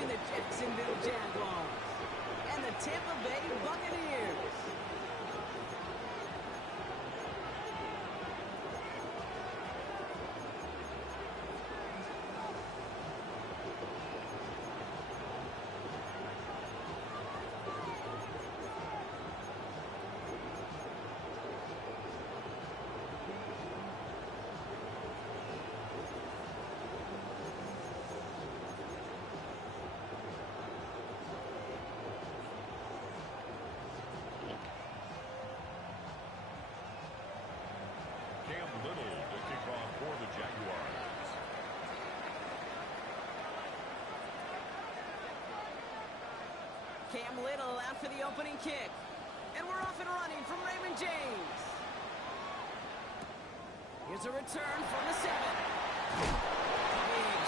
between the Jacksonville Jaguars and the Tampa Bay Buccaneers. Cam Little out for the opening kick. And we're off and running from Raymond James. Here's a return from the 7. Big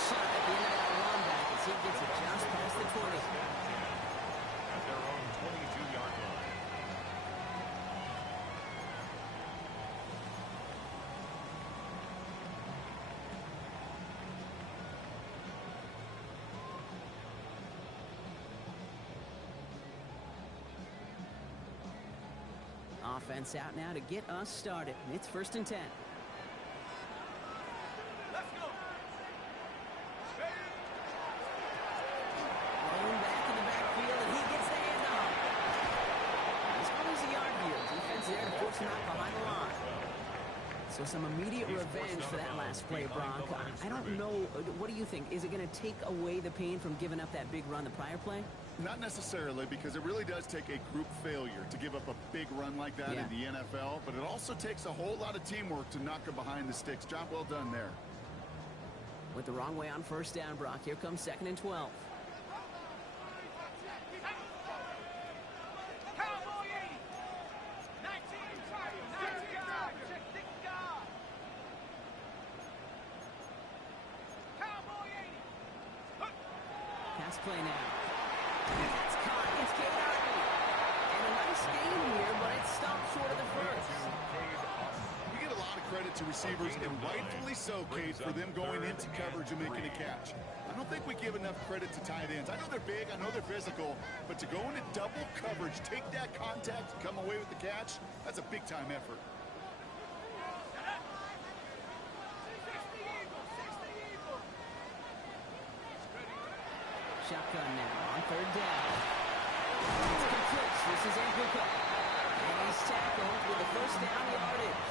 shot at the end of that run back as he gets it just past the 20. At their own 22-yard line. Offense out now to get us started. It's 1st and 10. Let's go. Rolling back in the backfield, and he gets the handoff. He's always a yard here. Defense there to force him out behind the line. So some immediate revenge for that last play, Bronk. I don't know. What do you think? Is it going to take away the pain from giving up that big run the prior play? Not necessarily, because it really does take a group failure to give up a big run like that in the NFL, but it also takes a whole lot of teamwork to knock him behind the sticks. Job well done there. Went the wrong way on 1st down, Brock. Here comes 2nd and 12. Pass play now. That's caught. It's Cade Otton. And a nice gain here, but it stopped short of the first. You get a lot of credit to receivers, and rightfully so, Cade, for them going into coverage and making a catch. I don't think we give enough credit to tight ends. I know they're big, I know they're physical, but to go into double coverage, take that contact, and come away with the catch, that's a big-time effort. Shotgun now on 3rd down. It's complete. This is Anguka. And he's tackled with the 1st down yardage.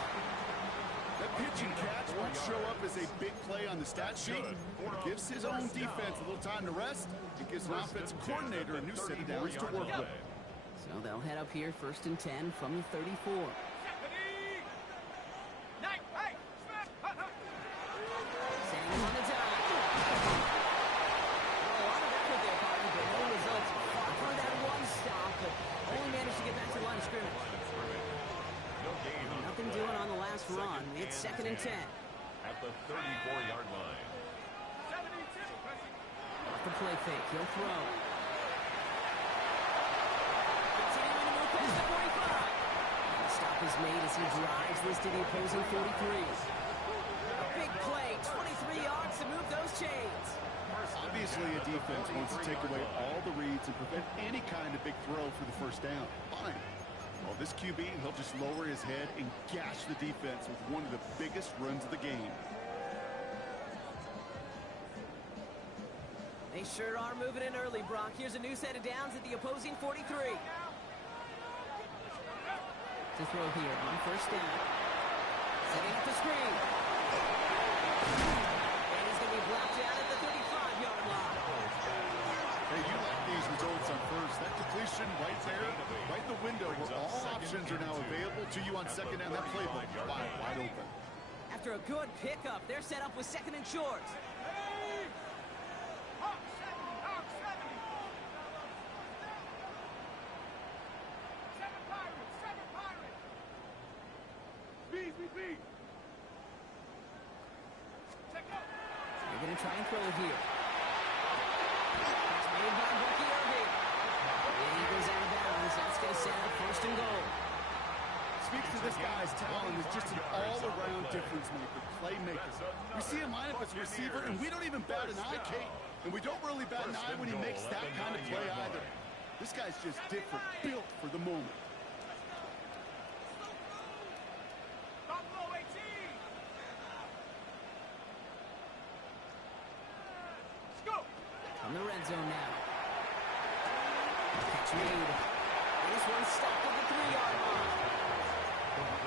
That pitch and catch won't show up as a big play on the stat sheet. It gives his own defense a little time to rest. It gives an offensive coordinator a new set of downs to work with. So they'll head up here 1st and 10 from the 34. Sanding on the dive. A lot of effort there, partner, but no results. Fought for that one stop, but only managed to get back to the line of scrimmage. Nothing doing on the last run. It's 2nd and 10. At the 34-yard line. Off the play fake. He'll throw. Continuing to move past the 45. And the stop is made as he drives this to the opposing 43. Big play. 23 yards to move those chains. Obviously, a defense wants to take away all the reads and prevent any kind of big throw for the 1st down. Fine. Well, this QB, he'll just lower his head and gash the defense with one of the biggest runs of the game. They sure are moving in early, Brock. Here's a new set of downs at the opposing 43. To throw here on 1st down. Setting up the screen. And he's going to be blocked out at the 35-yard line. Hey, you like these results on 1st. That completion right there, right in the window where all options are now available to you on 2nd down. That playbook wide open. After a good pickup, they're set up with 2nd and short. They're going to try and throw it here. It's made by Bucky Irving. And he goes out of bounds. That's going to set up 1st and goal. speaks to this guy's talent as just an all-around difference maker, playmaker. We see him line up as a receiver, and we don't even bat an eye, Kate. And we don't really bat an eye when he makes that kind of play either. This guy's just different, built for the moment. In the red zone now. Catch made. This one stopped at the 3-yard line.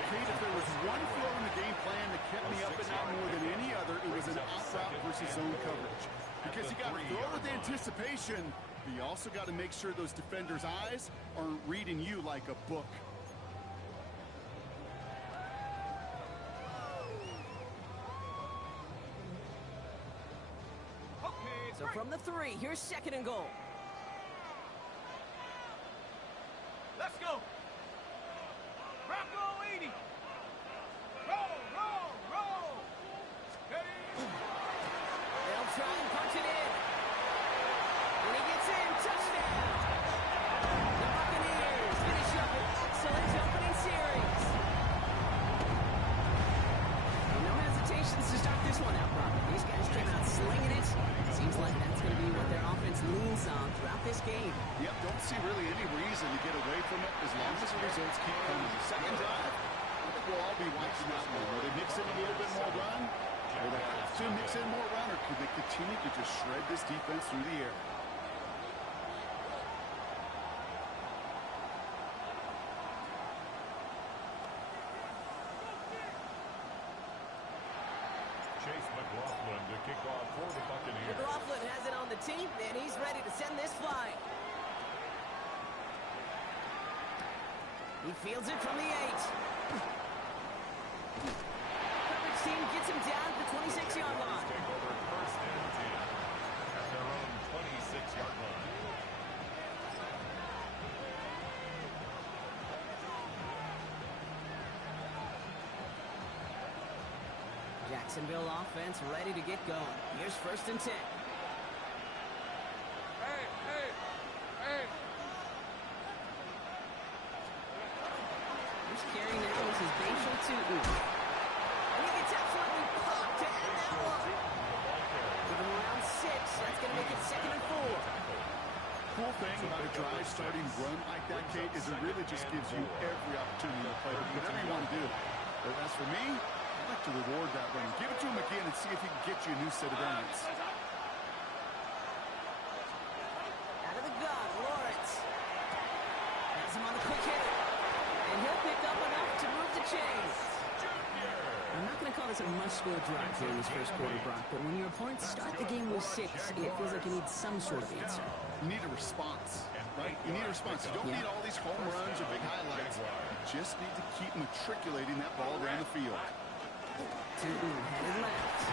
Kate, if there was one flow in the game plan that kept me up at night more than any other, it was an out route versus zone coverage. Because you got to throw with anticipation, but you also got to make sure those defenders' eyes aren't reading you like a book. So from the 3, here's 2nd and goal. Let's go. Rocco 80. Roll. Steady. They'll try and punch it in. When he gets in, touchdown. The Buccaneers finish up an excellent opening series. And no hesitations to start this one out, Robert. These guys came out slinging it. Seems like that's going to be what their offense leans on throughout this game. Yep, don't see really any reason to get away from it as long as the results keep coming. Second drive, I think we'll all be watching that one. Will they mix in a little bit more run? Will they have to mix in more run, or could they continue to just shred this defense through the air? To kick off for the Buccaneers. McLaughlin has it on the team, and he's ready to send this flying. He fields it from the 8. Coverage team gets him down at the 26-yard line. Take over 1st and 10 at their own 26-yard line. Jacksonville offense ready to get going. Here's 1st and 10. Who's carrying now is his Bashal Tootin. And he gets absolutely popped to end that one. Give him around 6. That's going to make it 2nd and 4. Cool thing about a drive starting run like that, Kate, is it really just gives you every opportunity to play whatever you want to do. But as for me, I'd like to reward that run. Give it to him again and see if he can get you a new set of downs. Out of the gun, Lawrence. Has him on the quick hitter. And he'll pick up enough to move the chains. I'm not going to call this a must-score drive here in this first quarter, Brock, but when your opponents start the game with 6, it feels like you need some sort of answer. You need a response, right? You need a response. You don't need all these home runs or big highlights. You just need to keep matriculating that ball down the field. Tootin headed left.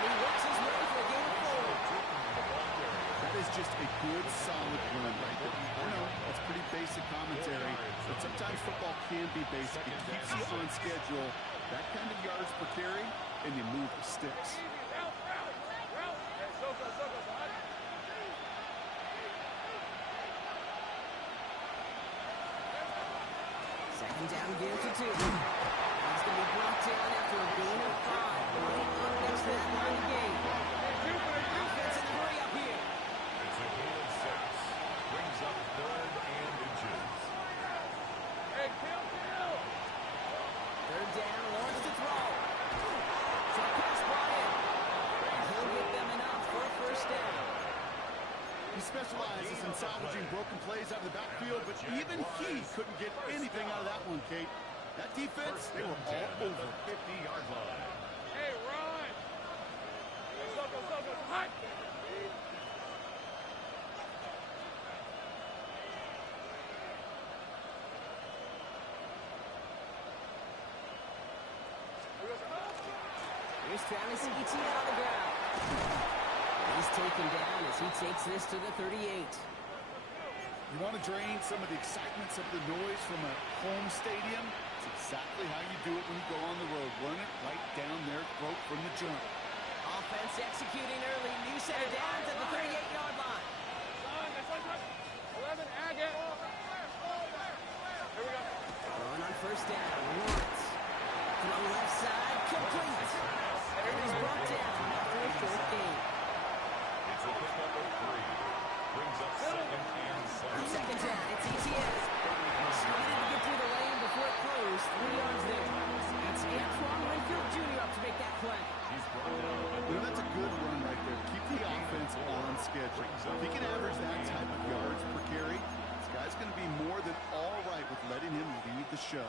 He works his way for a gain of 4. That is just a good, solid run right there. I know, that's pretty basic commentary, but sometimes football can be basic. It keeps you on schedule, that kind of yards per carry, and you move the sticks. Second down, give to Tootin. He's going to be brought down after a gain of 5. Right up next to that line of game. Offense in the hurry up here. It's a gain of 6. Brings up 3rd and inches. Hey, kill. 3rd down, Lawrence to throw. Short pass brought in. And he'll get them enough for a 1st down. He specializes in salvaging broken plays out of the backfield, but even he couldn't get anything out of that one, Kate. That defense, they were all over. 50-yard line. Hey, run! Go, hot! Here's Travis Etienne on the ground. He's taken down as he takes this to the 38. You want to drain some of the excitement, some of the noise from a home stadium? It's exactly how you do it when you go on the road. Run it right down their throat from the jump. Offense executing early. New set of downs at the 38-yard line. 11, Agate. Here we go. Going on 1st first down. Lawrence. Throw left side, complete. And he's brought down after a short gain. It's a pickup of 3. Brings up 2nd and 7. Second down, it's ETS. Skated to get through the lane before it closed. 3 yards there. It's Antoine Winfield Jr. up to make that play. He's brought down. You know, that's a good run right there. Keep the offense on schedule. If he can average that type of yards per carry, this guy's going to be more than all right with letting him lead the show.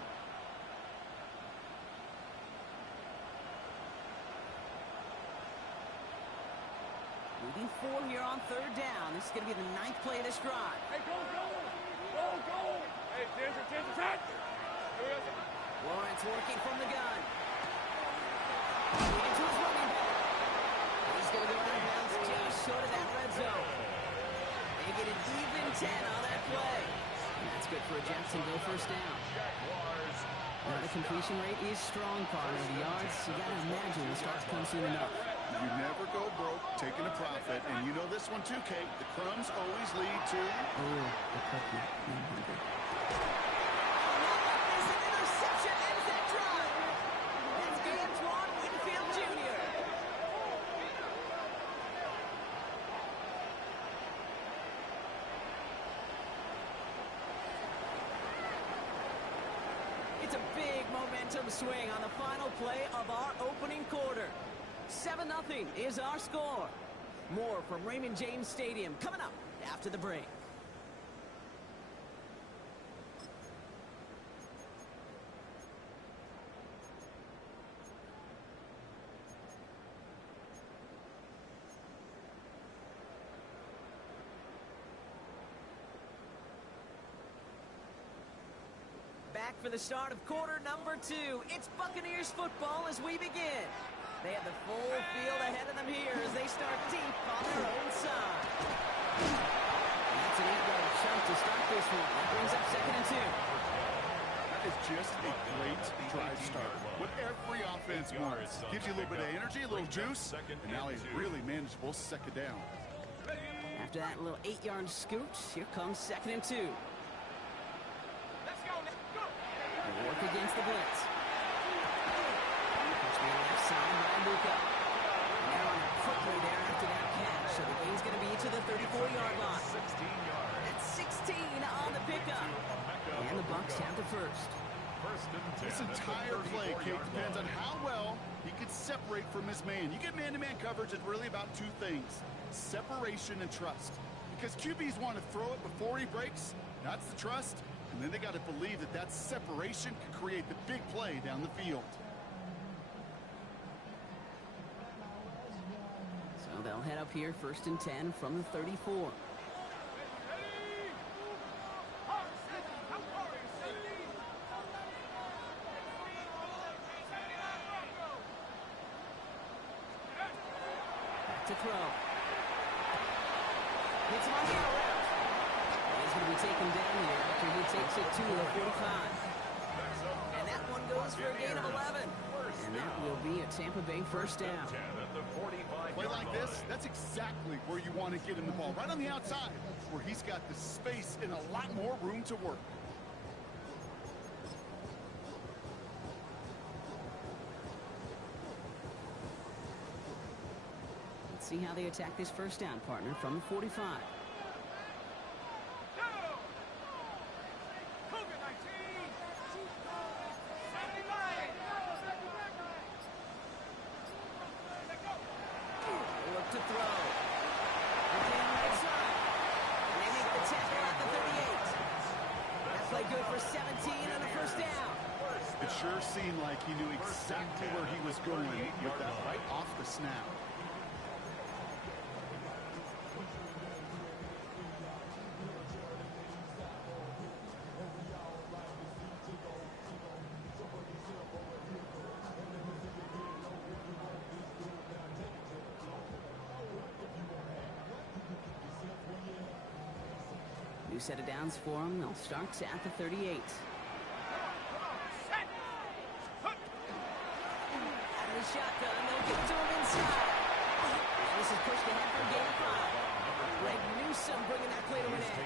Moving 4 here on third down. This is going to be the 9th play of this drive. Hey, go! Hey, Tinder, attack! Lawrence working from the gun. Into his running back. He's going to go out of bounds just short of that red zone. They get an even 10 on that play. And that's good for a Jacksonville first down. Jaguars. Now the completion rate is strong, partner. The yards, you got to imagine, will start to come soon enough. You never go broke taking a profit, and you know this one too, Kate. The crumbs always lead to... Oh, the cookie. There's an interception. Ends that drive. That's Antoine Winfield Jr. It's a big momentum swing on the final play of our opening quarter. 7-0 is our score. More from Raymond James Stadium coming up after the break. Back for the start of quarter number 2. It's Buccaneers football as we begin. They have the full field ahead of them here as they start deep on their own side. That's an 8-yard chunk to start this one. That brings up 2nd and 2. That is just a great drive start. What every offense wants. Gives you a little bit of energy, a little juice, and now a really manageable 2nd down. After that little 8-yard scoot, here comes 2nd and 2. They work against the blitz. Push the left side by Luka. And they're on it quickly there after that catch. So the gain's going to be to the 34-yard line. 16 yards. That's 16 on the pickup. And the Bucs have the first. First and 10. This entire play, Kate, depends on how well he can separate from his man. You get man-to-man coverage, it's really about 2 things. Separation and trust. Because QBs want to throw it before he breaks. That's the trust. And then they got to believe that that separation can create the big play down the field. So they'll head up here, 1st and 10 from the 34. Back to throw. Hits him on the out. He's going to be taken down here after he takes it to the 45. And that one goes for a gain of 11. And that will be a Tampa Bay first down. Play like this, that's exactly where you want to get him the ball. Right on the outside, where he's got the space and a lot more room to work. Let's see how they attack this first down, partner, from the 45. To throw. Again, right side. And they make the tackle at the 38. That play good for 17 on the first down. It sure seemed like he knew exactly where he was going with that right off the snap. New set of downs for them. They'll start at the 38. Out of the shotgun, they'll get to him inside. And this is pushed ahead for a gain of 5. Greg Gruesome bringing that play to an end.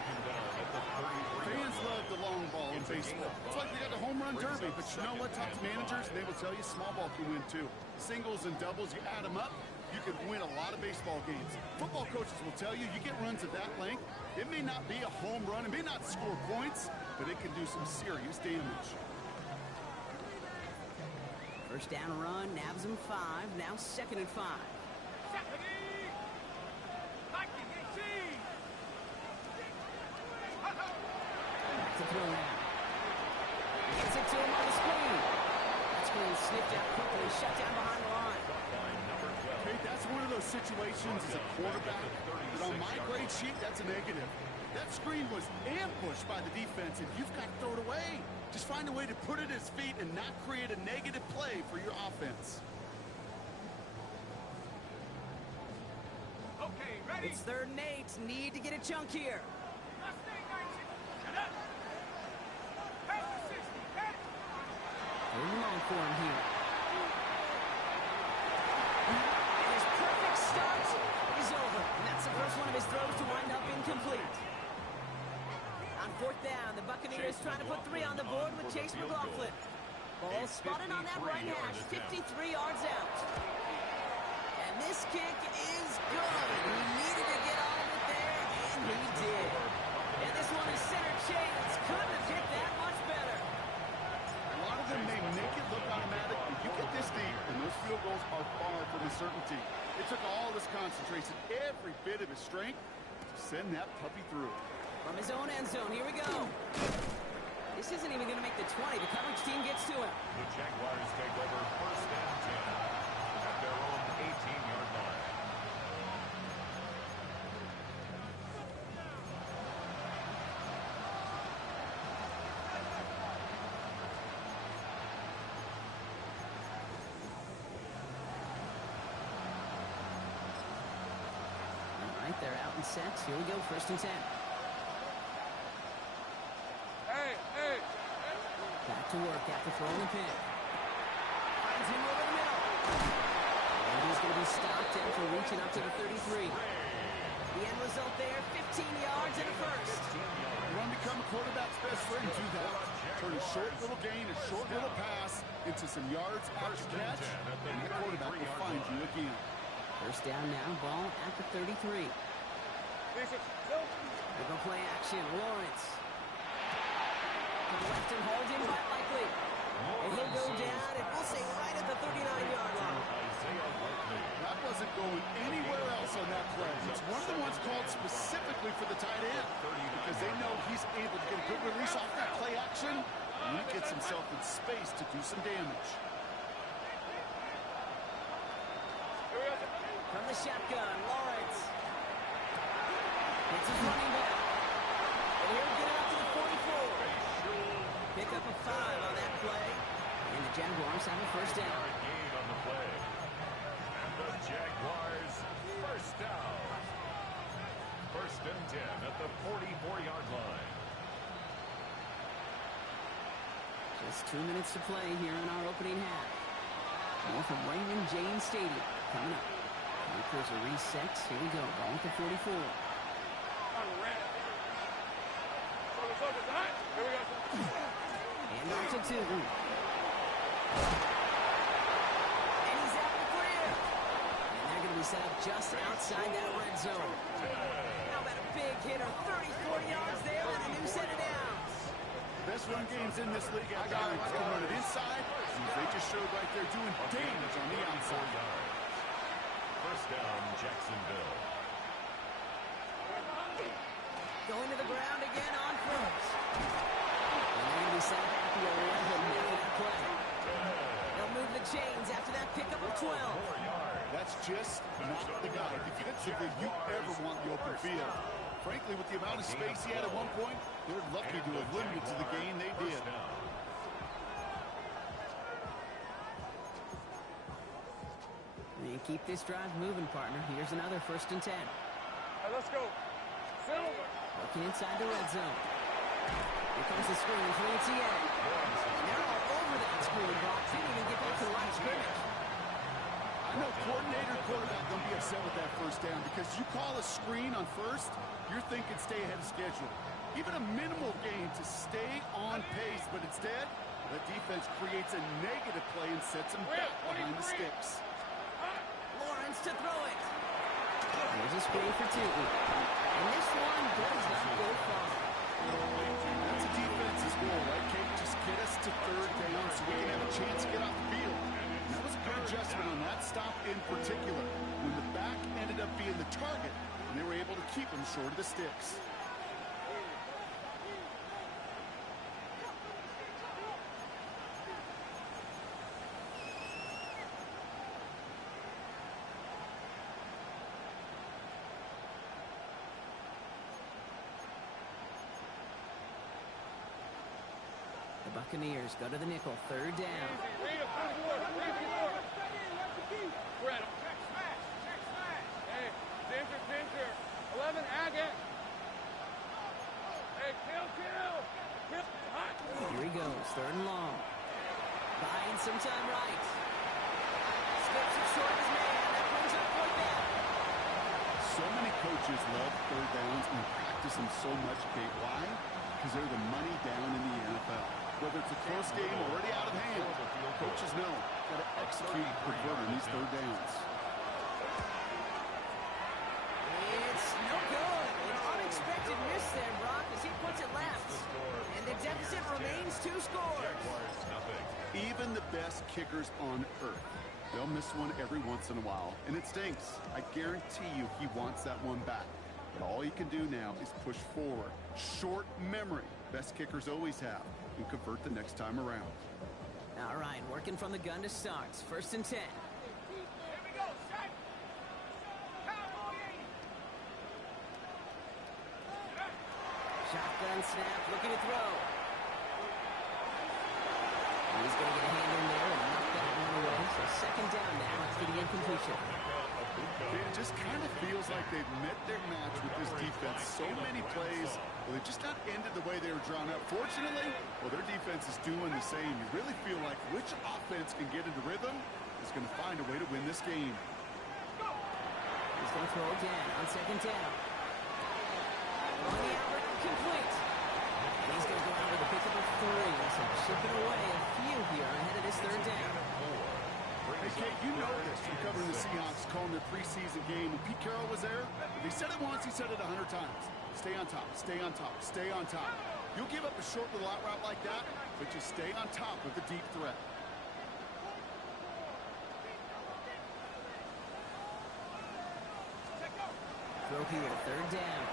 Fans love the long ball in baseball. It's like they got the home run derby, but you know what? Talk to managers, and they will tell you small ball can win too. Singles and doubles, you add them up, you can win a lot of baseball games. Football coaches will tell you, you get runs of that length, it may not be a home run, it may not score points, but it can do some serious damage. First down run, nabs him 5. Now 2nd and 5. Back to throw now. Gets it to him on the screen. That screen sniffed out quickly, shut down behind the line. Okay, that's one of those situations as a quarterback that on my grade sheet, that's a negative. That screen was ambushed by the defense, and you've got to throw it away. Just find a way to put it at his feet and not create a negative play for your offense. Okay, ready? It's 3rd and 8. Need to get a chunk here. Third and long for him here. And his perfect start is over. And that's the first one of his throws to wind up incomplete. On 4th down, the Buccaneers trying to put 3 on the board with Chase McLaughlin. Ball spotted on that right hash, 53 yards out. And this kick is good. He needed to get all of it there, and he did. And this one is center chance. Couldn't have kicked that much better. A lot of them may make it look automatic, but you get this deep, and those field goals are far from a certainty. It took all his concentration, every bit of his strength, to send that puppy through. From his own end zone, here we go. This isn't even going to make the 20. The coverage team gets to him. The Jaguars take over 1st and 10 at their own 18-yard line. All right, they're out and set. Here we go, 1st and 10. Back to work after throwing the pick. Finds him over the middle. And he's going to be stopped after reaching up to the 33. The end result there, 15 yards and a first. You want to become a quarterback's best friend, do that. Turn a short little gain, a short little pass into some yards after catch, and the quarterback will find you again. First down now, ball at the 33. They go play action, Lawrence. To the left and hold him by Likely. And he'll go down, and we'll say right at the 39-yard line. That wasn't going anywhere else on that play. It's one of the ones called specifically for the tight end because they know he's able to get a good release off that play action, and he gets himself in space to do some damage. From the shotgun, Lawrence. It's his running back. And he'll get it up to the 44. Pick up a 5 on that play. And the Jaguars have a first down. Gain on the play. And the Jaguars first down. 1st and 10 at the 44-yard line. Just 2 minutes to play here in our opening half. More from Raymond James Stadium coming up. Lakers are reset. Here we go. Ball at the 44. And off to 2. And he's out of the clear. And they're going to be set up just outside that red zone. How about a big hitter? 34 yards there and a new set of downs. Best run games in this league. I got it. Can run it inside. They just showed right there doing damage on the outside. First down, Jacksonville. Going to the ground again on first. And they're going to be set up at the 11 after that play. They'll move the chains after that pickup of 12. That's just not the guy defensively you ever want the open field. Frankly, with the amount of space he had at one point, they're lucky to have limited to the gain they did. And keep this drive moving, partner. Here's another 1st and 10. Let's go. Looking inside the red zone. Here comes the screen for ETA. And they're all over that screen block. Didn't even get back to the line of scrimmage. I I know coordinator quarterback going to be upset with that first down because you call a screen on first, you're thinking stay ahead of schedule. Even a minimal gain to stay on pace, but instead, the defense creates a negative play and sets them back behind the sticks. Lawrence to throw it. There's a screen for two. And this one does not go far. That's a defense's goal, right, Kate? Just get us to third down so we can have a chance to get off the field. And that was a good adjustment on that stop in particular, when the back ended up being the target, and they were able to keep him short of the sticks. The Buccaneers go to the nickel, third down. Pincher. 11, Agate. Hey, kill. Here he goes, third and long. Buying some time right. Skips it short of his man. That brings up fourth down. So many coaches love third downs and practice them so much, Kate. Why? Because they're the money down in the NFL. Whether it's a close game already out of hand, coaches know got to execute and convert on these third downs. It's no good. An unexpected miss there, Brock, as he puts it left. And the deficit remains 2 scores. Even the best kickers on earth, they'll miss one every once in a while, and it stinks. I guarantee you he wants that one back. But all he can do now is push forward. Short memory. Best kickers always have. And convert the next time around. All right, working from the gun to start. First and 10. Here we go, shot. Shotgun snap, looking to throw. He's going to get a hand in there and knock that one away. So second down now after the incompletion. It just kind of feels like they've met their match with this defense. So many plays, well, they just not ended the way they were drawn up. Fortunately, well, their defense is doing the same. You really feel like which offense can get into rhythm is going to find a way to win this game. He's going to throw again on second down. On the outlet, complete. And he's going to go out with a pickup of 3. So chipping away a few here ahead of this third down. Hey, Kate, you know this from covering the Seahawks, calling their preseason game. When Pete Carroll was there, if he said it once, he said it 100 times. Stay on top, stay on top, stay on top. You'll give up a short little out route like that, but you stay on top of the deep threat. Throw here, third down.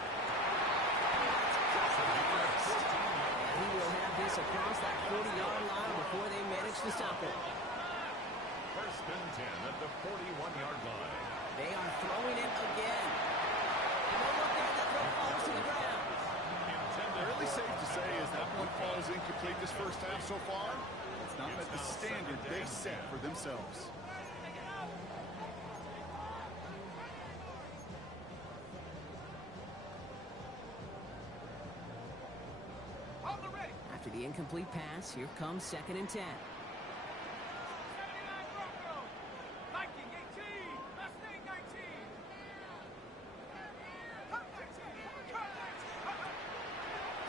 And he will have this across that 40-yard line before they manage to stop it. First and 10 at the 41-yard line. They are throwing it again. And no look there, that throw falls to the ground. Fairly safe to say is that one falls incomplete this first half so far. It's not met the standard they set for themselves. After the incomplete pass, here comes second and 10.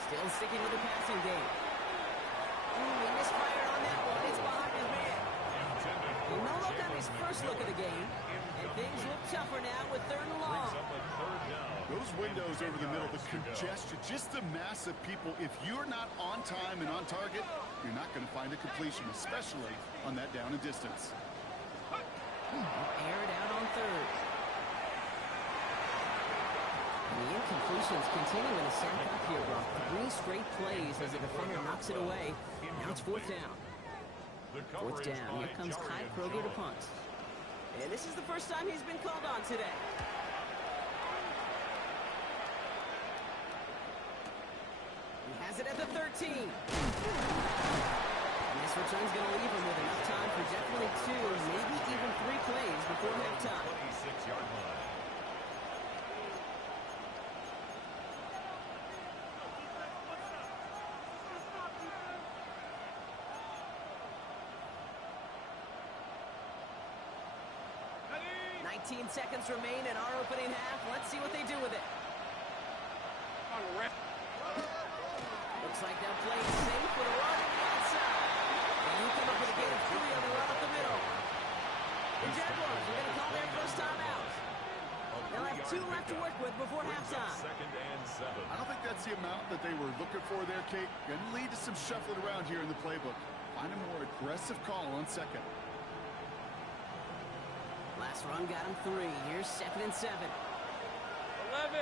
Still sticking with the passing game. He misfired on that one. It's behind his man. No look on his first look of the game. And things look tougher now with third and long. Those windows over the middle, the congestion, just the mass of people. If you're not on time and on target, you're not going to find a completion, especially on that down and distance. Aired out on third. And the incompletions continue in the second half here, Brock. 3 straight plays as the defender knocks it away. Now it's fourth down. Fourth down. Here comes Kai Kroger to punt. And this is the first time he's been called on today. He has it at the 13. And this return's going to leave him with enough time for definitely 2, maybe even 3 plays before halftime. 26-yard line. 19 seconds remain in our opening half. Let's see what they do with it. On the ref. Looks like they'll play it safe with a run on the outside. And you come up with a gain of 3 on the run up the middle. The Jaguars are going to call their first time out. They'll have 2 left to work with before halftime. Second and 7. I don't think that's the amount that they were looking for there, Kate. Going to lead to some shuffling around here in the playbook. Find a more aggressive call on second. Last run got him 3. Here's 2nd and 7. 11.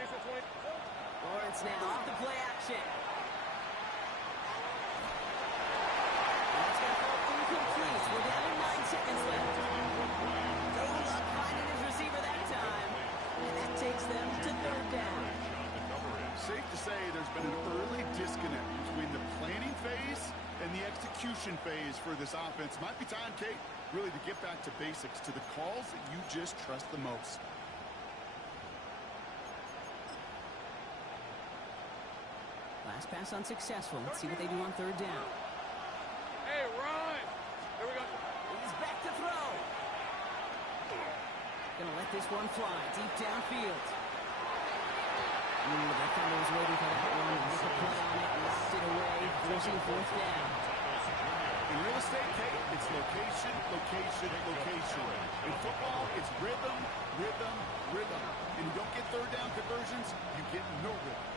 Lisa 20. Lawrence now off the play action. That's going to fall incomplete. We're down to 9 seconds left. No luck finding his receiver that time. And that takes them to 3rd down. Safe to say there's been an early disconnect between the planning phase and the execution phase for this offense. Might be time, Kate, really to get back to basics, to the calls that you just trust the most. Last pass unsuccessful. Let's see what they do on 3rd down. Hey, run. Here we go. He's back to throw. Gonna let this one fly deep downfield. The defender was waiting for that one. Make a play on it, knocked it away, forcing 4th down. In real estate, Kate, it's location, location, location. In football, it's rhythm, rhythm, rhythm. And you don't get 3rd down conversions, you get no rhythm.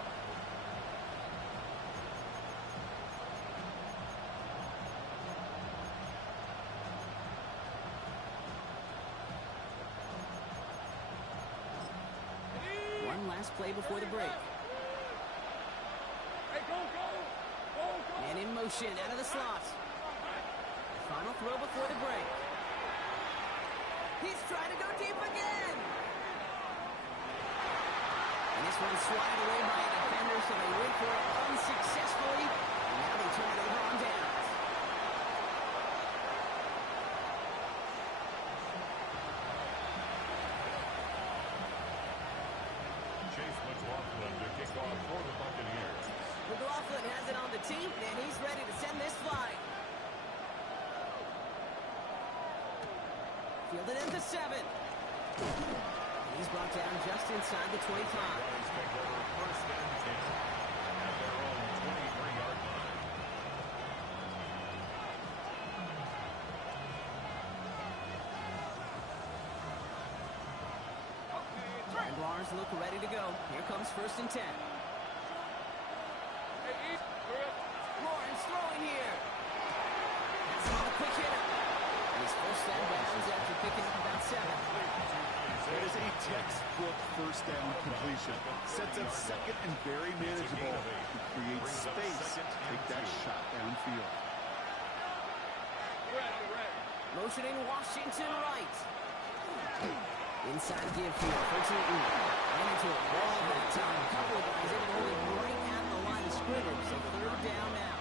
One last play before the break. Hey, go. And in motion, out of the slot. Final throw before the break. He's trying to go deep again. And this one's swatted away by a defender, so they wait for it unsuccessfully. And now they turn it over on downs. Chase McLaughlin to kick off for the Buccaneers. McLaughlin has it on the tee, and he's ready to send this flying. Fielded into 7. He's brought down just inside the 25. Jaguars take over 1st and 10 at their own 23-yard line. Jaguars look ready to go. Here comes 1st and 10. Hey, East. Hurry up. Lawrence throwing here. That's on a quick hitter. And he's first down bounds after picking up about 7. That is a textbook 1st down completion. Sets up second and very manageable. It creates space to take that shot downfield. Red. Motioning Washington right. Inside give field for Tootin. Ran into a wall that time. A couple of guys able to hold it right at the line of scrimmage. So 3rd down now.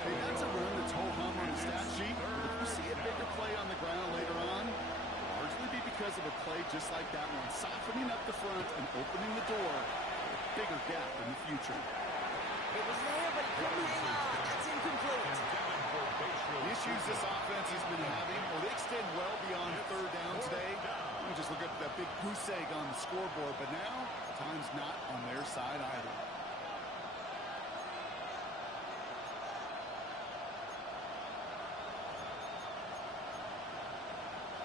Hey, that's a run that's ho-hum on the stat sheet. But if you see a bigger play on the ground later on, it'll largely be because of a play just like that one, softening up the front and opening the door for a bigger gap in the future. It was there, but he couldn't hang on. That's incomplete. The issues this offense has been having, well, they extend well beyond 3rd down today. You just look at that big goose egg on the scoreboard, but now time's not on their side either.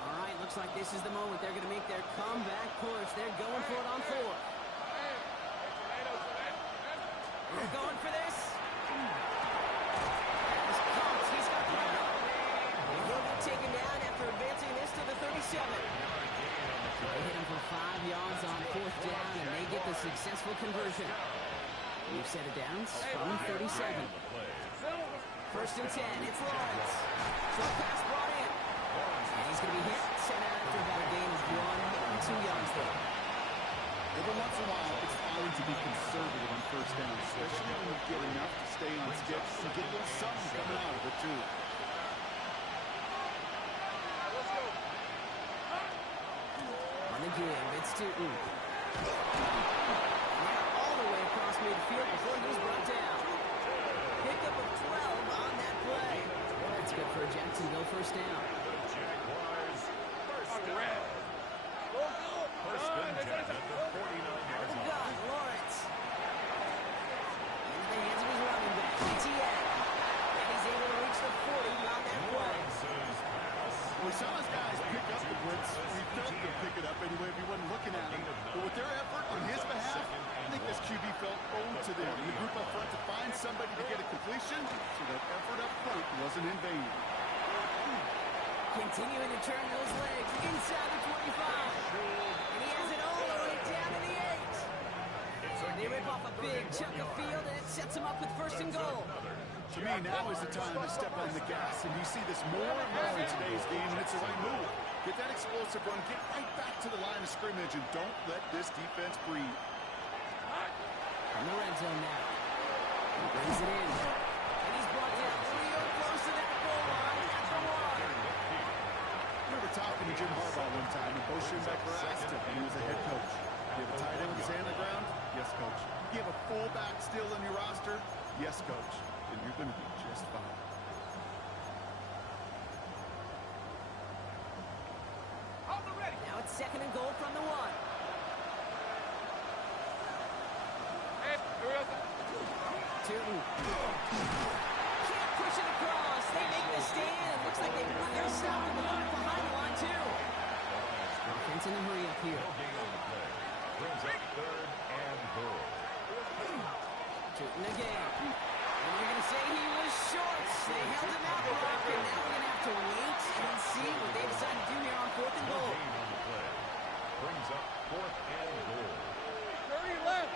All right, looks like this is the moment. They're going to make their comeback push. They're going for it on 4th. They're going for this. He's pumped. He's got the run. He'll be taken down after advancing this to the 37. They hit him for 5 yards on 4th down, and they get the successful conversion. New set of downs from 37. 1st and 10. It's Lawrence. Short pass brought in. And he's going to be hit, sent out after about a gain of 1 2 yards there. Every once in a while, it's fine to be conservative on 1st down, especially when you get enough to stay on schedule and get a little something coming out of it, too. On the give, it's Tootin. Now all the way across midfield before he's brought down. Pickup of 12 on that play. That's good for a Jacksonville 1st down. The Jaguars wasn't in vain. Continuing to turn those legs inside the 25. And he has it all the way down to the 8. They rip off a big chunk of field, and it sets him up with 1st and goal. To me, now is the time to step on the gas, and you see this more and more in today's game, and it's the right move. Get that explosive run, get right back to the line of scrimmage, and don't let this defense breathe. From the red zone now. He brings it in. And he's brought down real close to that goal line at the 1. We were talking to Jim Harbaugh one time, and Bo Schembechler asked him when he was a head coach. You have a tight end with his hand on the ground? Yes, coach. You have a fullback still on your roster? Yes, coach. And you're going to be just fine. Now it's 2nd and goal from the 1. Hey, here we go. Tootin. Can't push it across. They make the stand. Looks like they're stopping the line behind the line, too. Offense in the hurry up here. Brings up 3rd and goal. Tootin again. And you're going to say he was short. They held him out, Brock, and now we're going to have to wait and see what they decide to do here on 4th and goal. Brings up 4th and goal. 30 left.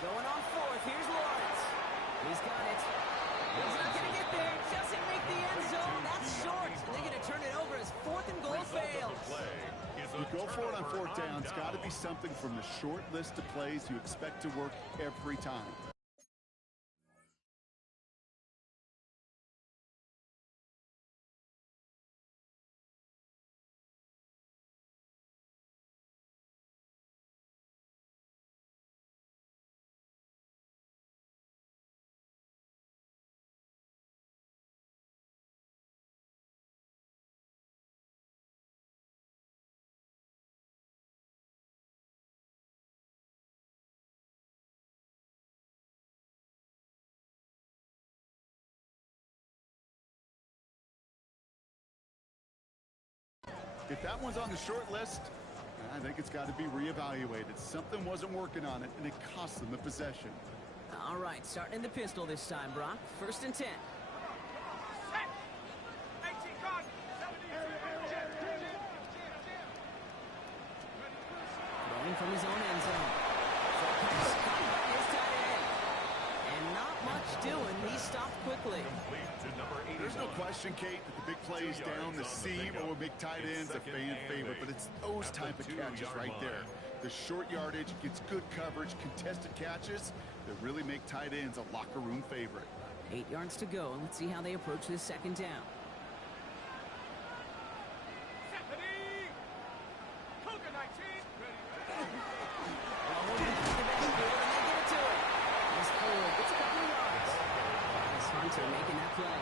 Going on 4th. Here's Lawrence. He's got it. He's not going to get there. Doesn't make the end zone. That's short. And they're going to turn it over as 4th and goal fails. You go for it on 4th down. It's got to be something from the short list of plays you expect to work every time. If that one's on the short list, I think it's got to be reevaluated. Something wasn't working on it, and it cost them the possession. All right, starting in the pistol this time, Brock. 1st and 10. Throwing from his own end zone. Caught by his tight end. And not much doing. He stopped quickly. There's no question, Kate, that the big plays down the seam or big tight ends a fan favorite, but it's those type of catches right there. The short yardage gets good coverage, contested catches that really make tight ends a locker room favorite. 8 yards to go. Let's see how they approach this 2nd down. Making that play.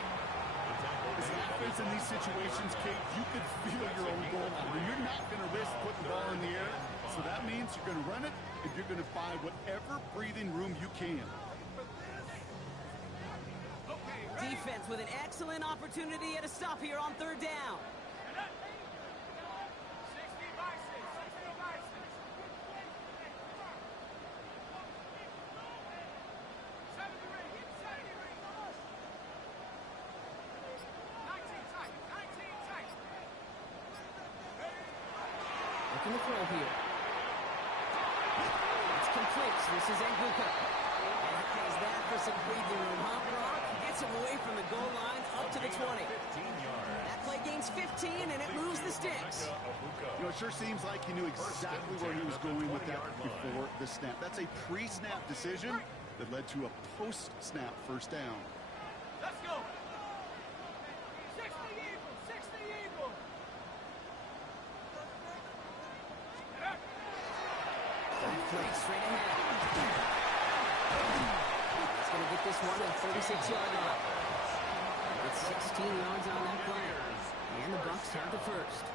As an offense in these situations, Kate, you could feel your own goal line. You're not going to risk putting the ball in the air, so that means you're going to run it, and you're going to buy whatever breathing room you can. Defense with an excellent opportunity at a stop here on 3rd down. Looking to throw here. It's complete. This is Nguka. And he pays that for some breathing room, huh, Brock? Gets him away from the goal line up to the 20. That play gains 15, and it moves the sticks. You know, it sure seems like he knew exactly where he was going with that before the snap. That's a pre-snap decision that led to a post-snap 1st down. Let's go. 60 Eagles, 60 Eagles. Play straight ahead. He's going to get this one at 36-yard line. It's 16 yards on that play. And the Bucs have the 1st.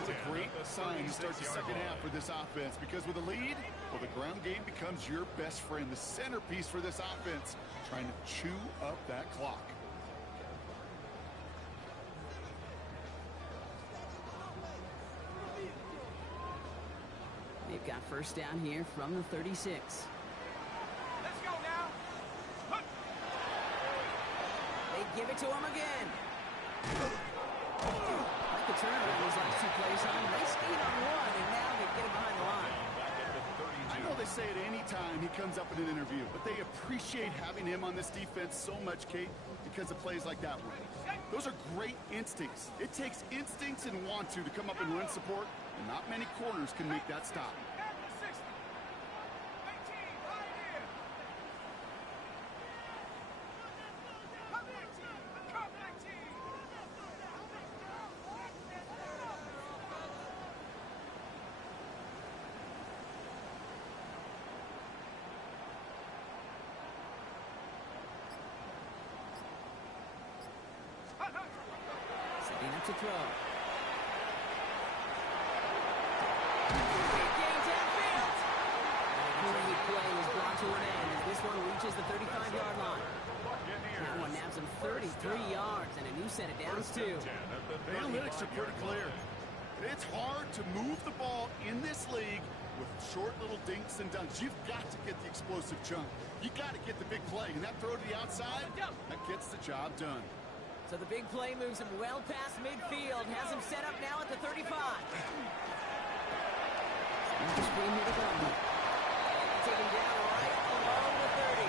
It's a great sign to start the 2nd half for this offense, because with a lead, well, the ground game becomes your best friend, the centerpiece for this offense, trying to chew up that clock. They've got 1st down here from the 36. Let's go now. it to him again. Like the turnaround these last two plays on. They skate on one, and now they get it behind the line. I know they say it any time he comes up in an interview, but they appreciate having him on this defense so much, Kate, because of plays like that one. Those are great instincts. It takes instincts and want to come up and run support, and not many corners can make that stop. Setting up to throw. Big play was brought to an end as this one reaches the 35-yard line. That one naps him 33 yards and a new set of downs, too. The analytics are pretty clear. It's hard to move the ball in this league with short little dinks and dunks. You've got to get the explosive chunk. You got to get the big play, and that throw to the outside, that gets the job done. So the big play moves him well past midfield, has him set up now at the 35. Screen here to go. Take him down right along the 30.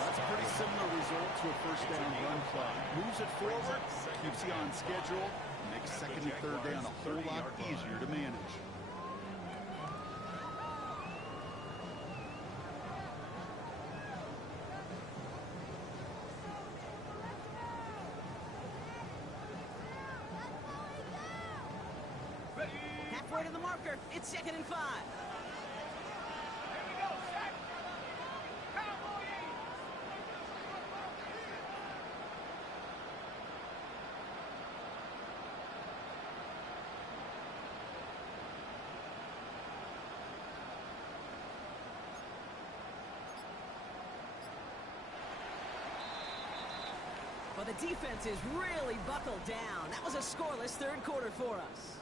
That's a pretty similar result to a first down run play. Moves it forward, keeps you on schedule, makes second and third down a whole lot easier to manage. Halfway to the marker, it's 2nd and 5. Well, the defense is really buckled down. That was a scoreless third quarter for us.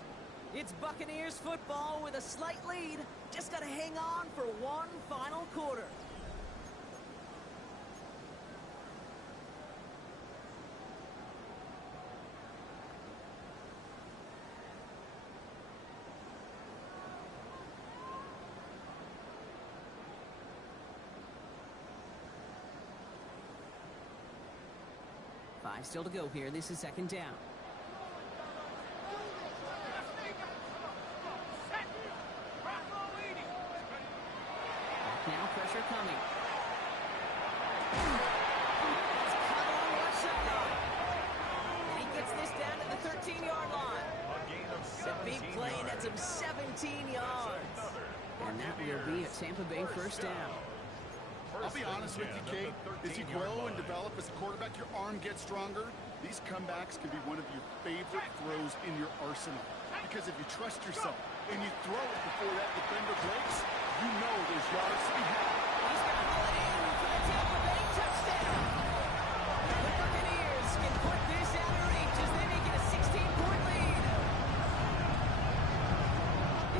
It's Buccaneers football with a slight lead. Just got to hang on for one final quarter. Five still to go here. This is 2nd down. Now pressure coming. It's cut on left sideline. And he gets this down to the 13-yard line. The big play nets him 17 yards. And that will be a Tampa Bay first down. I'll be honest with you, Kate. As you grow and develop as a quarterback, your arm gets stronger. These comebacks can be one of your favorite throws in your arsenal. Because if you trust yourself and you throw it before that defender breaks, you know there's yards to be had. He's going to haul it in for the Tampa Bay touchdown. The Buccaneers can put this out of reach as they make it a 16-point lead.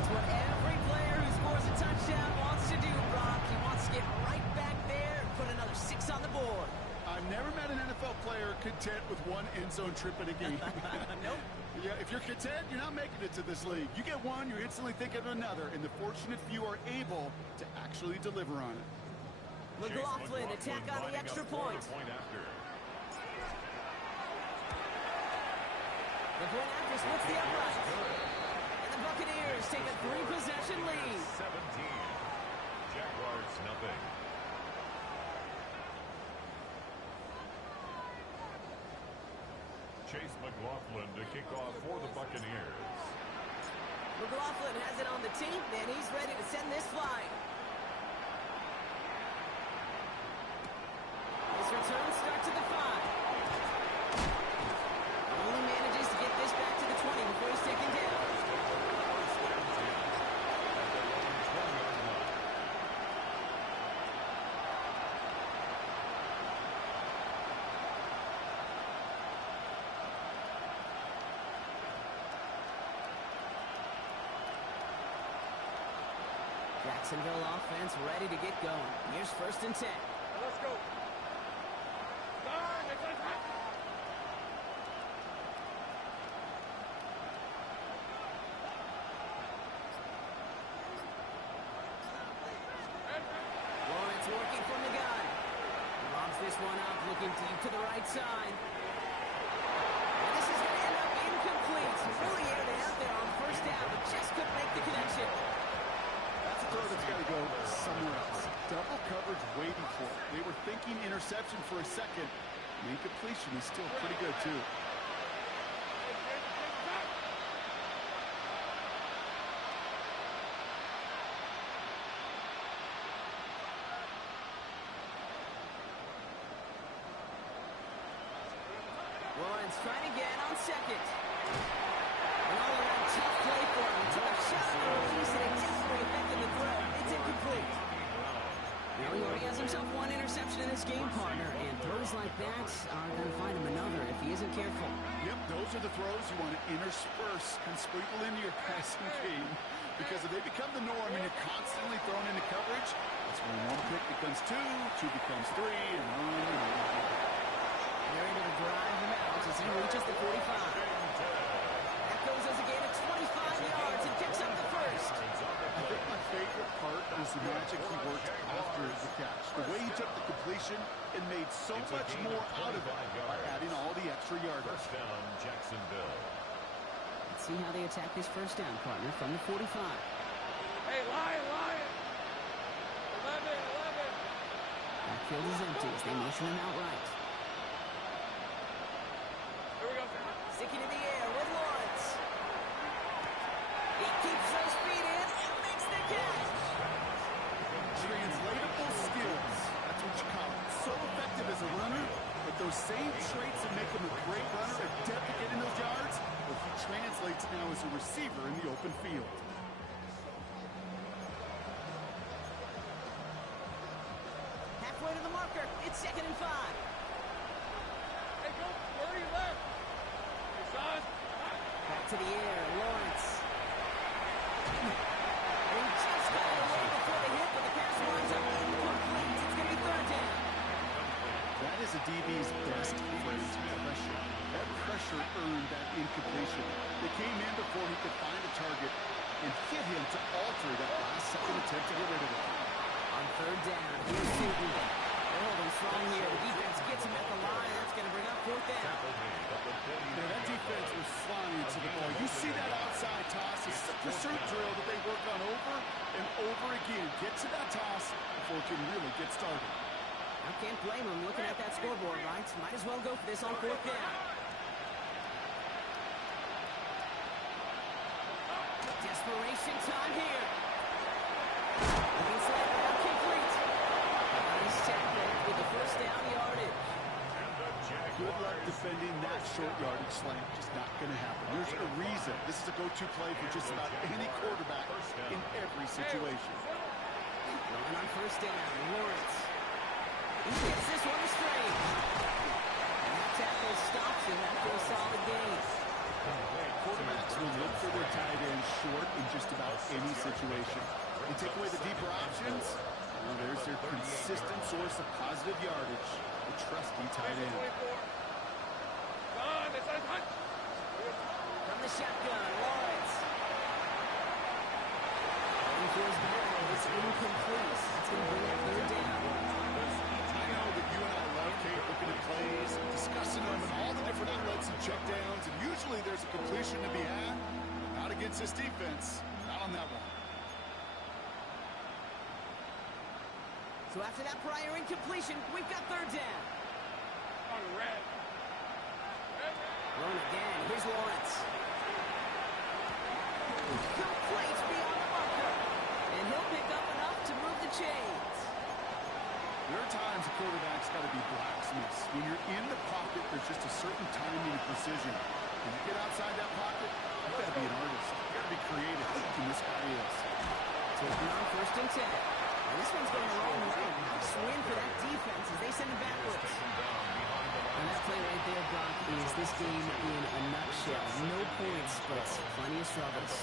It's what every player who scores a touchdown wants to do, Brock. He wants to get right back there and put another 6 on the board. I've never met an NFL player content with one end zone trip in a game. Nope. Yeah, if you're content, you're not making it to this league. You get one, you're instantly thinking of another, and the fortunate few are able to actually deliver on it. McLaughlin attack on the extra point. The point after splits the upright. And the Buccaneers take a 3-possession lead. 17. Jaguars nothing. Chase McLaughlin to kick off for the Buccaneers. McLaughlin has it on the team, and he's ready to send this flying. This return starts at the 5. Only manages to get this back to the 20 before he's taken down. Jacksonville offense ready to get going. Here's 1st and 10. Let's go. Darn Lawrence working from the gun. Lobs this one up, looking deep to the right side. And this is going to end up incomplete. Really aired it out there on first down, but just couldn't make the connection. That's a throw that's got to go somewhere else. Double coverage waiting for it. They were thinking interception for a second. The incompletion is still pretty good, too. Lawrence trying again on second. An all-around tough play for him. Took a shot on the release, and it definitely affected the throw. It's incomplete. Well, he already has himself one interception in this game, partner, and throws like that are going to find him another if he isn't careful. Yep, those are the throws you want to intersperse and sprinkle into your passing game. Because if they become the norm and you're constantly thrown into coverage, that's when one pick becomes two becomes three, and on and on. They're able to drive him out as he reaches the 45. That goes as a gain of 25 yards and picks up the first. I think my favorite part was the magic he worked after the catch. The way he took the completion and made so much more out of it by adding all the extra yardage. First down, Jacksonville. Let's see how they attack this first down, partner, from the 45. Hey, Lion! 11! Backfield is empty as they motion him outright. Here we go. Sticking in the air with Lawrence. He keeps those feet in and makes the catch. Translatable skills. That's what you call it. So effective as a runner, but those same traits that make him a great runner, adept at getting those yards, well, he translates now as a receiver in the open field. Halfway to the marker. It's 2nd and 5. Hey, go 30 left. Hey, son. Back to the air, Lawrence. And he just got it away before the hit, but the pass winds up incomplete. It's going to be 3rd down. That is a DB's best phrase, pressure. That pressure earned that incompletion. They came in before he could find a target and hit him to alter that last-second attempt to get rid of it. On 3rd down, here's Newton. They're holding strong here. The defense gets him at the line. That's going to bring up 4th down. Now, that defense was flying to the ball. You see that outside toss. It's a pursuit drill that they work on over and over again. Get to that toss before it can really get started. I can't blame him looking at that scoreboard, right? Might as well go for this on 4th down. Desperation time here. Against that round complete. Nice tackle with the first down yardage. Good luck defending that short yardage slant. Just not going to happen. There's a reason. This is a go-to play for just about any quarterback in every situation. Going on 1st down, Lawrence. He gets this one straight. And that tackle stops him after a solid gain. Quarterbacks will look for their tight end short in just about any situation. They take away the deeper options. Well, there's their consistent source of positive yardage. The trusty tight end. From the shotgun, Lawrence. Going for his barrel. It's incomplete. It's going to bring up 3rd down. I know that you and I love Kate looking at plays, discussing them and all the different outlets and checkdowns, and usually there's a completion to be had. Not against this defense. Not on that one. So after that prior incompletion, we've got 3rd down. On red. Run again. Here's Lawrence. Complete beyond the marker. And he'll pick up enough to move the chains. There are times a quarterback's got to be blacksmiths. When you're in the pocket, there's just a certain timing and precision. When you get outside that pocket, you've got to be an artist. You've got to be creative, and this guy is. Taking on 1st and 10. And this one's going the wrong way. Nice win for that defense as they send him backwards. And that play right there, Brock, is this game in a nutshell. No points, but plenty of struggles.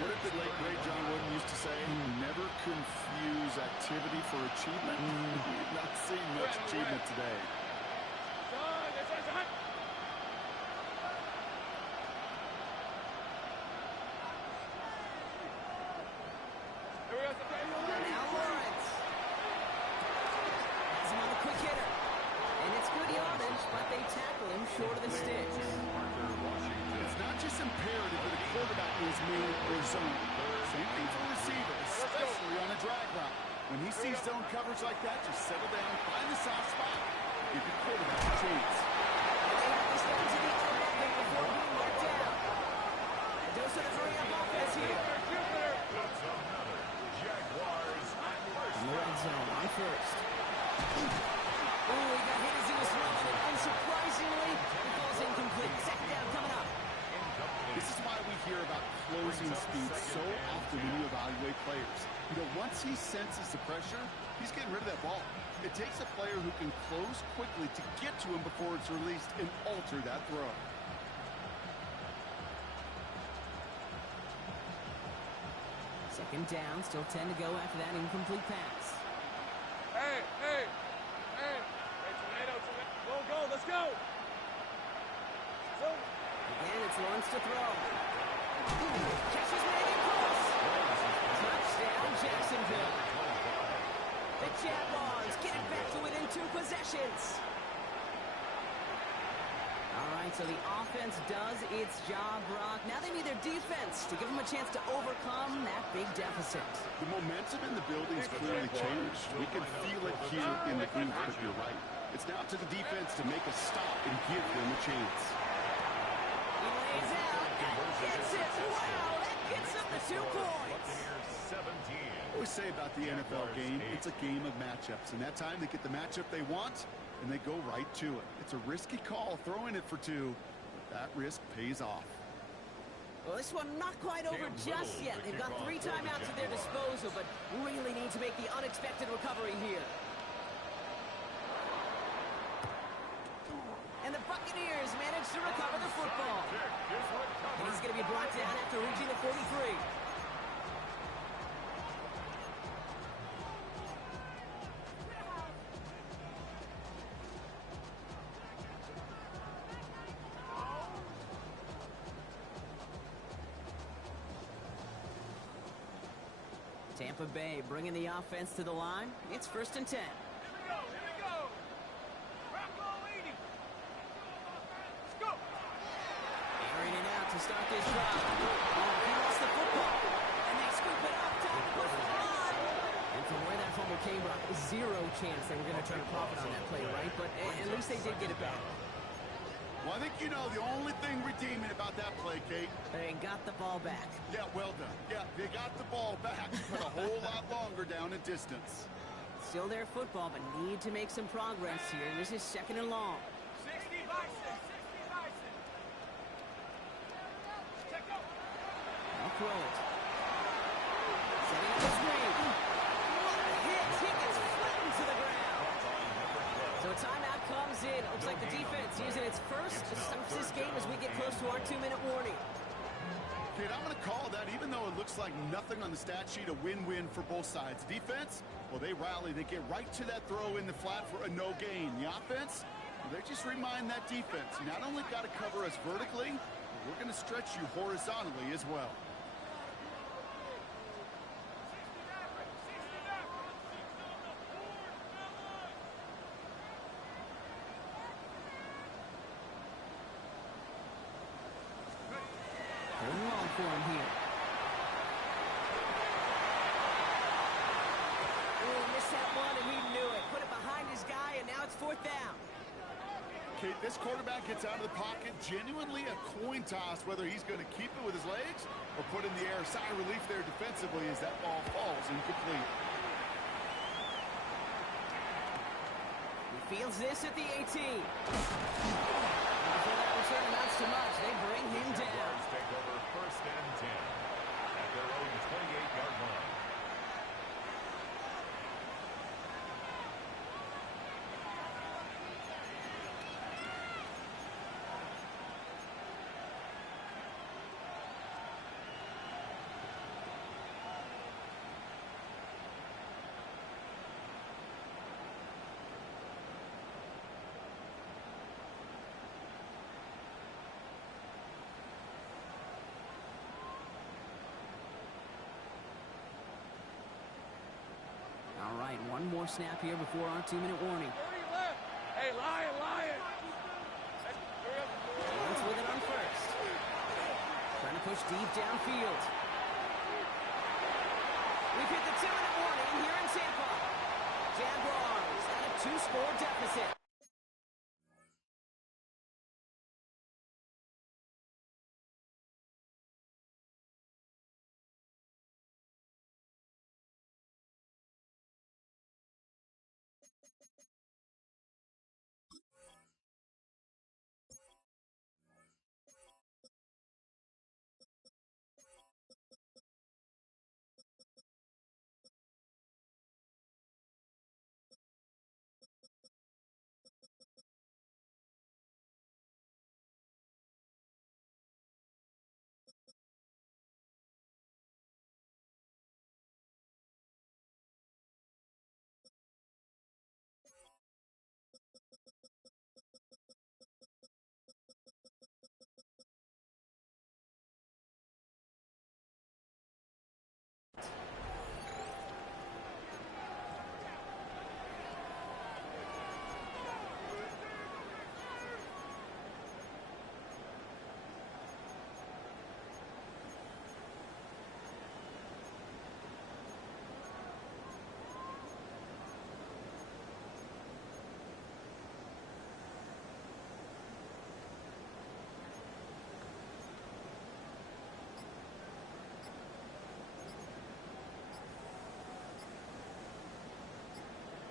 What did the late great John Wooden used to say? Never confuse activity for achievement. We've not seen much achievement today. Son, imperative that a quarterback knows man or zone. Same thing for a receiver, especially on a drag route. When he sees zone coverage like that, just settle down, find the soft spot, give your quarterback a chance. They have this down to the end before being let down. A dose of the hurry-up offense here. That's another Jaguars first In the red zone on first. Oh, he got hit as he was throwing it. Unsurprisingly, it falls incomplete. Second down coming up. This is why we hear about closing speed so often when you evaluate players. You know, once he senses the pressure, he's getting rid of that ball. It takes a player who can close quickly to get to him before it's released and alter that throw. Second down, still 10 to go after that incomplete pass. Hey, tomato. Go, let's go. So, Again, it's Lawrence to throw. Catches made across. Touchdown, Jacksonville. The Jaguars get it back to within 2 possessions. All right, so the offense does its job, Brock. Now they need their defense to give them a chance to overcome that big deficit. The momentum in the building's clearly changed. We can feel it here in the booth, but you're right. It's now up to the defense to make a stop and give them a chance. He lays out and gets it. Wow, that gets them the 2 points. 17. I always say about the NFL game, it's a game of matchups. And that time they get the matchup they want, and they go right to it. It's a risky call throwing it for 2, but that risk pays off. Well, this one not quite over just yet. They've got 3 timeouts at their disposal, but really need to make the unexpected recovery here. And the Buccaneers manage to recover the football. And he's going to be brought down after reaching the 43. Tampa Bay bringing the offense to the line. It's 1st and 10. here we go. Rocco 80. Let's go. Airing it out to start this drive. Oh, he lost the football. And they scoop it up. Time to push the line. And from where that fumble came, Brock, 0 chance they were going to try to profit on that play, right? But at least they did get it back. Well, I think you know the only thing redeeming about that play, Kate. They got the ball back. Yeah, well done. Yeah, they got the ball back, but a whole lot longer down in distance. Still their football, but need to make some progress here. This is 2nd and long. 60 Bison. Check go. I'll throw it. Setting up the screen. What a hit. He gets flattened to the ground. So a timeout comes in. It looks like the defense using its first to stop this game as we get close to our 2-minute warning. Kate, I'm going to call that, even though it looks like nothing on the stat sheet, a win-win for both sides. Defense, well, they rally. They get right to that throw in the flat for a no gain. The offense, well, they just remind that defense, you not only got to cover us vertically, but we're going to stretch you horizontally as well. Going long for him here. Oh, missed that one, and he knew it. Put it behind his guy, and now it's 4th down. Kate, this quarterback gets out of the pocket, genuinely a coin toss whether he's going to keep it with his legs or put in the air. Sigh of relief there defensively as that ball falls incomplete. He fields this at the 18. Before that return amounts to much, they bring him down. Jaguars take over 1st and 10 at their own 28-yard line. All right, one more snap here before our 2-minute warning. 30 left. Hey, Lion. Lawrence with it on first. push deep downfield. We've hit the 2-minute warning here in Tampa. Jaguars at a 2-score deficit.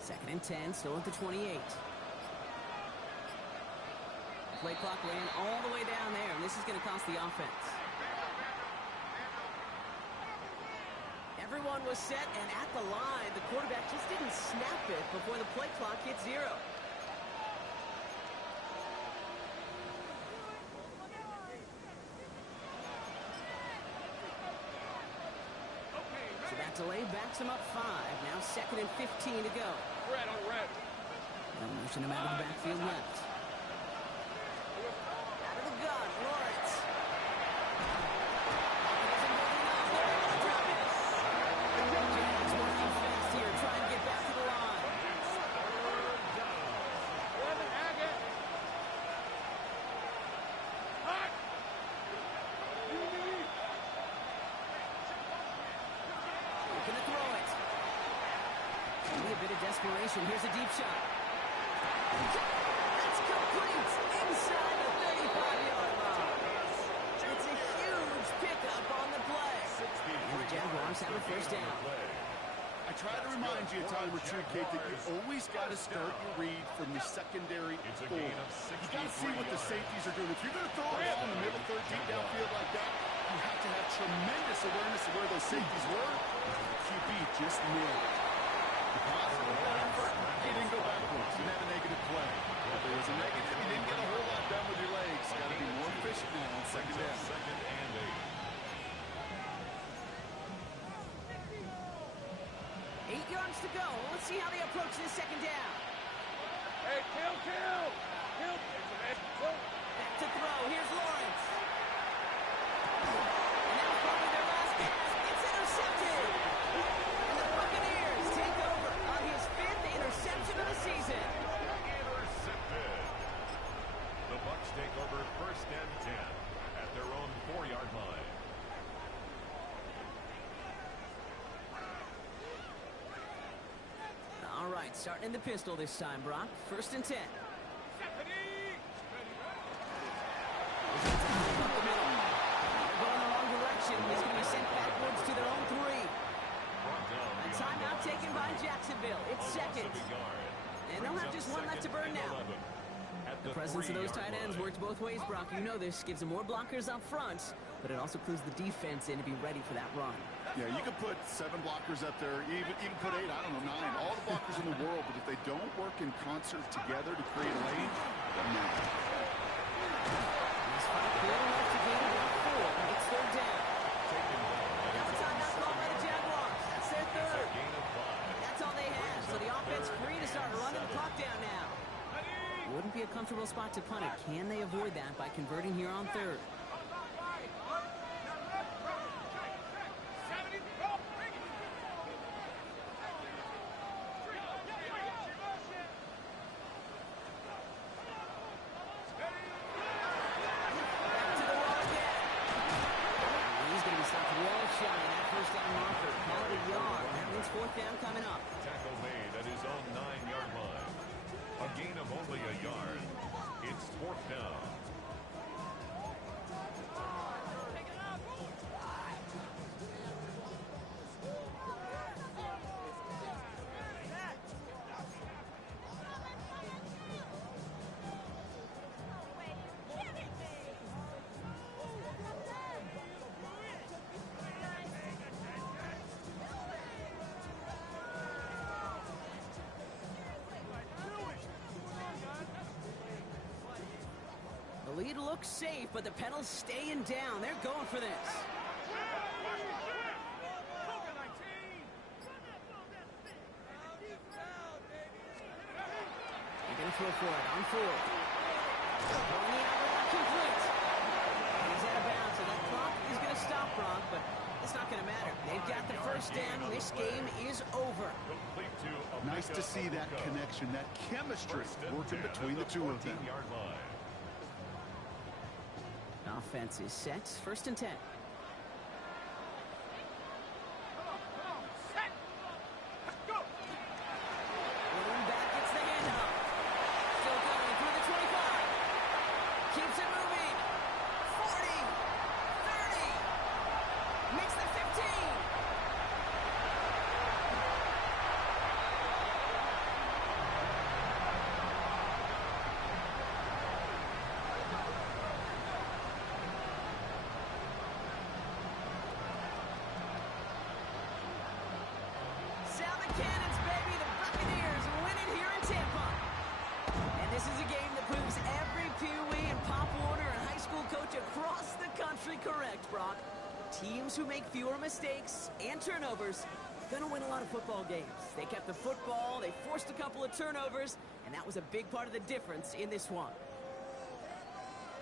Second and 10, still at the 28. Play clock ran all the way down there, and this is going to cost the offense. Everyone was set, and at the line, the quarterback just didn't snap it before the play clock hit 0. So that delay backs him up 5. Now second and 15 to go. Red on red. They'll motion him out of the backfield left. Out of the gun, Lawrence. Jags working fast here, trying to get back to the line. 11 Agate. Hot. Looking to throw it. Maybe a bit of desperation. Here's a deep shot. That's complete inside the 35-yard line. It's a huge pickup on the play. And the Jaguars have a first down. I try to remind you a time or two, Kate, that you always got to start your read from your secondary four. You got to see what the safeties are doing. If you're going to throw a ball in the middle third, deep downfield like that, you have to have tremendous awareness of where those safeties were. QB just nailed it. He didn't go backwards. He didn't have a negative play. If there was a negative, you didn't get a whole lot done with your legs. Got to be more efficient now on second down. Second and 8 yards to go. Let's see how they approach this second down. Hey, kill. Back to throw. Here's Lawrence. And that was probably their last pass. It's intercepted. And the Buccaneers take over on his 5th interception of the season. intercepted. The Bucs take over first and 10 at their own 4-yard line. All right, starting in the pistol this time, Brock. First and 10. Up the middle. They're going the wrong direction. He's going to be sent backwards to their own 3. A timeout taken by Jacksonville. It's second. And they'll have just one left to burn now. The presence of those tight ends works both ways, Brock. You know this. Gives them more blockers up front, but it also clues the defense in to be ready for that run. Yeah, you could put 7 blockers up there, even put 8, I don't know, 9. All the blockers in the world, but if they don't work in concert together to create a lane, doesn't matter. He's good enough to gain about 4. It's third down. Now the timeout called by the Jaguars. That's their third. That's all they have, so the offense free to start running the clock down now. Wouldn't be a comfortable spot to punt it. Can they avoid that by converting here on third? Lead looks safe, but the pedal's staying down. They're going for this. They're going to throw for it on fourth. Throwing the outlet complete. He's out of bounds, so that clock is going to stop Brock, but it's not going to matter. They've got the first down. This game is over. Nice to see that connection, that chemistry working between the two of them. Offense is set. 1st and 10. Balloon back gets the handoff. Still going through the 25. Keeps it moving. 40. 30. Makes the 15. Sound the cannons, baby. The Buccaneers win it here in Tampa. And this is a game that proves every Pee Wee and Pop Warner and high school coach across the country correct, Brock. Teams who make fewer mistakes and turnovers gonna win a lot of football games. They kept the football, they forced a couple of turnovers, and that was a big part of the difference in this one.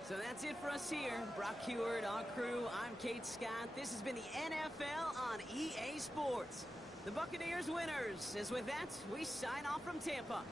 So that's it for us here. Brock Heward, our crew, I'm Kate Scott. This has been the NFL on EA Sports. The Buccaneers winners. As with that, we sign off from Tampa.